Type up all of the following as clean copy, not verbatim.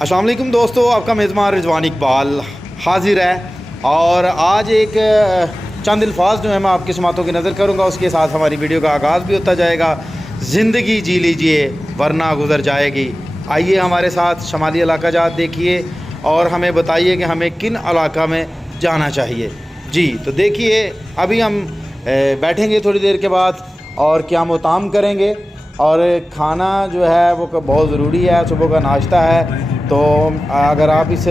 अस्सलाम वालेकुम दोस्तों, आपका मेज़बान रिजवान इकबाल हाजिर है और आज एक चंद अल्फाज जो है मैं आपकी समातों की नज़र करूँगा। उसके साथ हमारी वीडियो का आगाज़ भी होता जाएगा। ज़िंदगी जी लीजिए वरना गुज़र जाएगी। आइए हमारे साथ शमाली इलाका जात देखिए और हमें बताइए कि हमें किन इलाका में जाना चाहिए। जी तो देखिए, अभी हम बैठेंगे थोड़ी देर के बाद और क़याम ताम करेंगे और खाना जो है वो बहुत ज़रूरी है। सुबह का नाश्ता है, तो अगर आप इस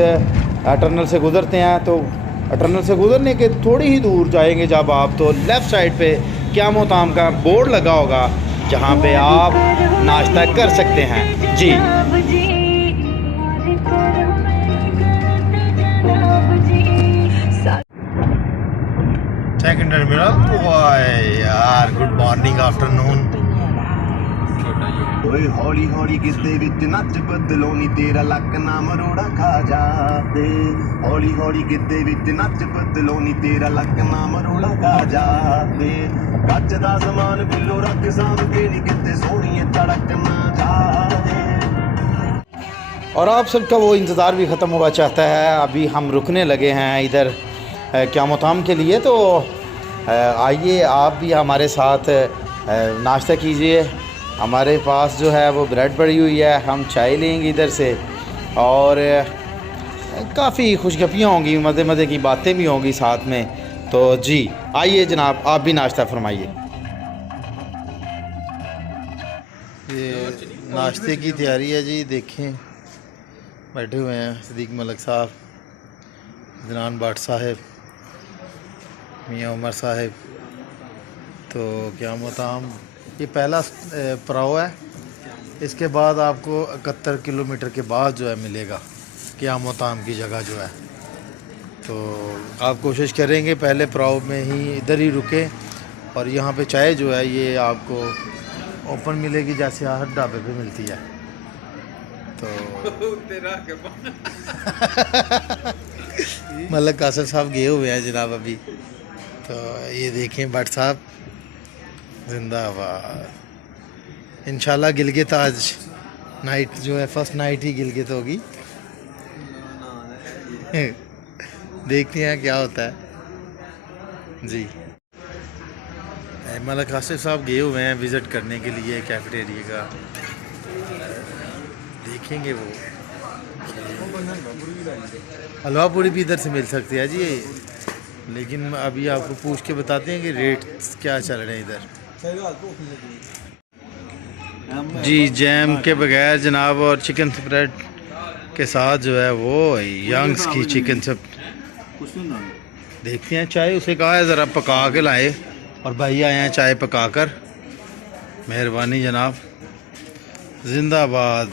टनल से गुज़रते हैं तो टनल से गुज़रने के थोड़ी ही दूर जाएंगे जब आप, तो लेफ़्ट साइड पे क़याम ताम का बोर्ड लगा होगा जहाँ पे आप नाश्ता कर सकते हैं। जी सेकंड यार, गुड मॉर्निंग आफ्टरनून। ओए हौली हौली किसदे विच नच बदलो नी तेरा लक ना मरोड़ा खा जाते। हौली हौली किसदे विच नच बदलो नी तेरा लक ना मरोड़ा खा जाते। कच दा समान बिल्लो रख सांभ के नी किते सोहणीए तड़क ना जाते। और आप सबका वो इंतज़ार भी ख़त्म हुआ चाहता है। अभी हम रुकने लगे हैं इधर क़याम ताम के लिए, तो आइए आप भी हमारे साथ नाश्ता कीजिए। हमारे पास जो है वो ब्रेड पड़ी हुई है, हम चाय लेंगे इधर से और काफ़ी खुशगपियाँ होंगी, मज़े मज़े की बातें भी होंगी साथ में। तो जी आइए जनाब, आप भी नाश्ता फरमाइए। ये नाश्ते की तैयारी है जी। देखें बैठे हुए हैं सदीक मलिक साहब, जनान भट्ट साहब, मियाँ उमर साहब। तो क़याम ताम ये पहला पड़ाव है। इसके बाद आपको 71 किलोमीटर के बाद जो है मिलेगा क़याम ताम की जगह जो है। तो आप कोशिश करेंगे पहले पड़ाव में ही इधर ही रुकें। और यहाँ पे चाय जो है ये आपको ओपन मिलेगी जैसे हर ढाबे पे मिलती है। तो मलिक कासर साहब गए हुए हैं जनाब अभी। तो ये देखें भट्ट साहब जिंदाबाद। इंशाल्लाह गिलगित आज नाइट जो है फर्स्ट नाइट ही गिलगित होगी। देखते हैं क्या होता है जी। मलिक आसिफ साहब गए हुए हैं विज़िट करने के लिए कैफेटेरिया का। देखेंगे वो हलवा पूरी भी इधर से मिल सकती है जी, लेकिन अभी आपको पूछ के बताते हैं कि रेट क्या चल रहे हैं इधर। जी जैम के बगैर जनाब और चिकन स्प्रेड के साथ जो है वो यंग्स की चिकन सब देखते हैं। चाय उसे कहा है ज़रा पका के लाए और भाई आए हैं चाय पका कर। मेहरबानी जनाब, जिंदाबाद।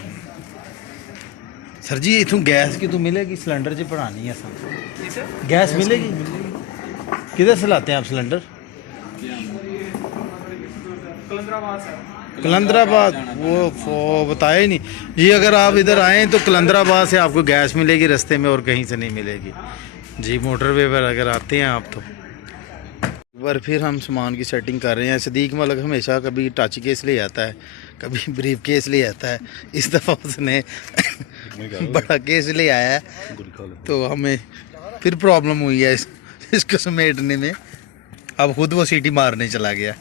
सर जी इथों गैस की तो मिलेगी, सिलेंडर जी पढ़ानी है सर। गैस मिलेगी? किधर से लाते हैं आप सिलेंडर? कलंदराबाद। वो बताया ही नहीं जी। अगर आप इधर आएँ तो कलंदराबाद से आपको गैस मिलेगी रास्ते में और कहीं से नहीं मिलेगी जी। मोटरवे पर अगर आते हैं आप तो एक बार फिर हम सामान की सेटिंग कर रहे हैं। सदीक मलिक हमेशा कभी टच केस ले आता है, कभी ब्रीफ केस ले आता है। इस दफ़ा उसने बड़ा केस ले आया है, तो हमें फिर प्रॉब्लम हुई है इसको समेटने में। अब खुद वो सीटी मारने चला गया।